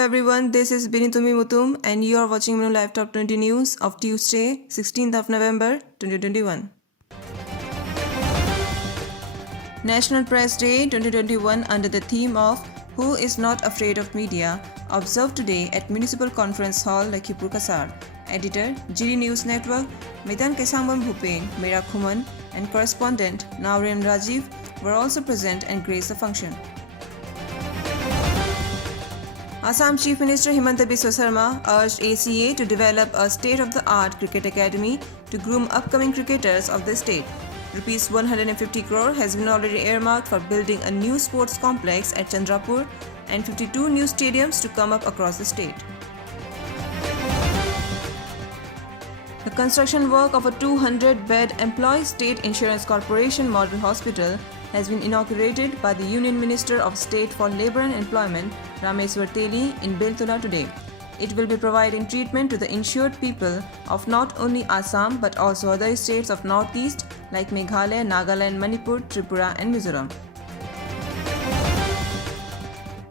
everyone, this is Binitumi Mutum and you are watching Minu Live Top 20 News of Tuesday, 16th of November 2021. National Press Day 2021 under the theme of Who is Not Afraid of Media, observed today at Municipal Conference Hall, Lakhipur Kasar. Editor, GD News Network, Medan Kesambam Bhupen, Meera Khuman and correspondent Naurem Rajiv were also present and graced the function. Assam Chief Minister Himanta Biswa Sarma urged ACA to develop a state-of-the-art cricket academy to groom upcoming cricketers of the state. Rupees 150 crore has been already earmarked for building a new sports complex at Chandrapur and 52 new stadiums to come up across the state. The construction work of a 200-bed Employees State Insurance Corporation Model Hospital has been inaugurated by the Union Minister of State for Labour and Employment, Rameswar Teli, in Beltola today. It will be providing treatment to the insured people of not only Assam but also other states of Northeast like Meghalaya, Nagaland, Manipur, Tripura and Mizoram.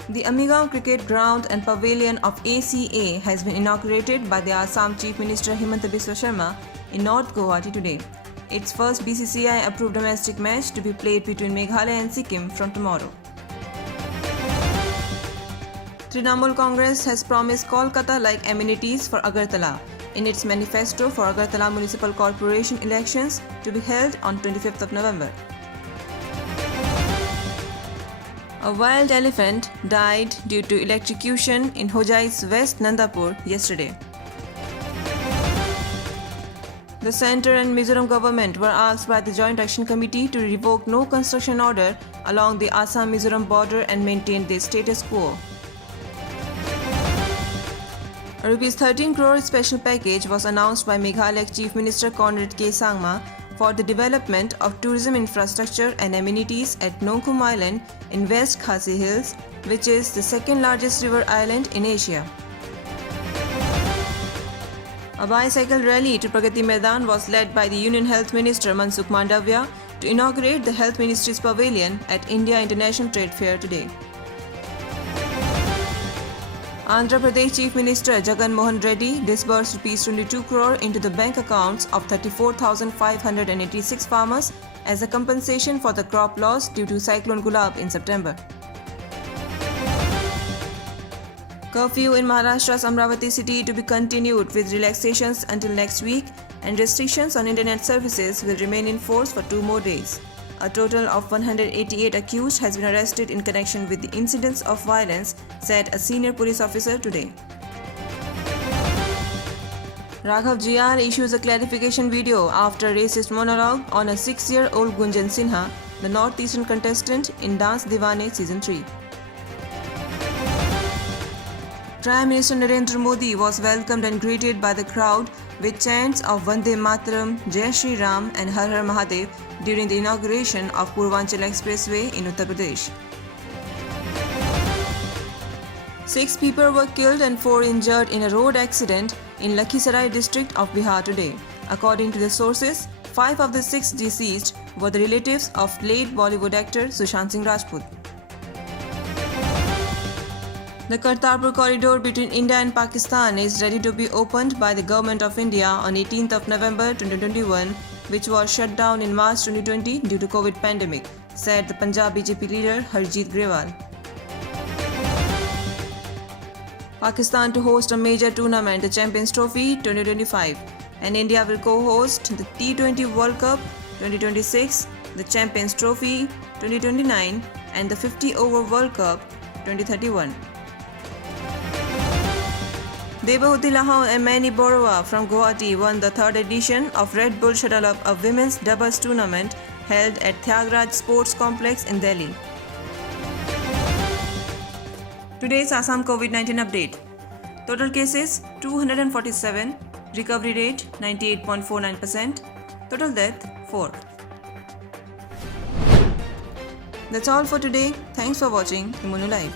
The Amigaon Cricket Ground and Pavilion of ACA has been inaugurated by the Assam Chief Minister Himanta Biswa Sarma in North Guwahati today. Its first BCCI-approved domestic match to be played between Meghalaya and Sikkim from tomorrow. Trinamool Congress has promised Kolkata-like amenities for Agartala in its manifesto for Agartala Municipal Corporation elections to be held on 25th of November. A wild elephant died due to electrocution in Hojai's West Nandapur yesterday. The centre and Mizoram government were asked by the Joint Action Committee to revoke no construction order along the Assam-Mizoram border and maintain the status quo. A Rs 13 crore special package was announced by Meghalaya Chief Minister Conrad K. Sangma for the development of tourism infrastructure and amenities at Nongkhum Island in West Khasi Hills, which is the second largest river island in Asia. A bicycle rally to Pragati Maidan was led by the Union Health Minister Mansukh Mandavya to inaugurate the Health Ministry's pavilion at India International Trade Fair today. Andhra Pradesh Chief Minister Jagan Mohan Reddy disbursed Rs 22 crore into the bank accounts of 34,586 farmers as a compensation for the crop loss due to Cyclone Gulab in September. Curfew in Maharashtra's Amravati city to be continued with relaxations until next week, and restrictions on internet services will remain in force for 2 more days. A total of 188 accused has been arrested in connection with the incidents of violence, said a senior police officer today. Raghav GR issues a clarification video after racist monologue on a 6-year-old Gunjan Sinha, the northeastern contestant in Dance Divane Season 3. Prime Minister Narendra Modi was welcomed and greeted by the crowd with chants of Vande Mataram, Jai Shri Ram and Har Har Mahadev during the inauguration of Purvanchal Expressway in Uttar Pradesh. 6 people were killed and 4 injured in a road accident in Lakhisarai district of Bihar today. According to the sources, 5 of the 6 deceased were the relatives of late Bollywood actor Sushant Singh Rajput. The Kartarpur corridor between India and Pakistan is ready to be opened by the Government of India on 18th of November 2021, which was shut down in March 2020 due to COVID pandemic, said the Punjab BJP leader Harjeet Grewal. Pakistan to host a major tournament, the Champions Trophy 2025, and India will co-host the T20 World Cup 2026, the Champions Trophy 2029 and the 50-over World Cup 2031. Debahuti Lahau and Manny Borova from Guwahati won the 3rd edition of Red Bull Shuttle Up, a women's doubles tournament held at Tyagraj Sports Complex in Delhi. Today's Assam COVID-19 update. Total cases 247, recovery rate 98.49%, total death 4. That's all for today. Thanks for watching Minu Live.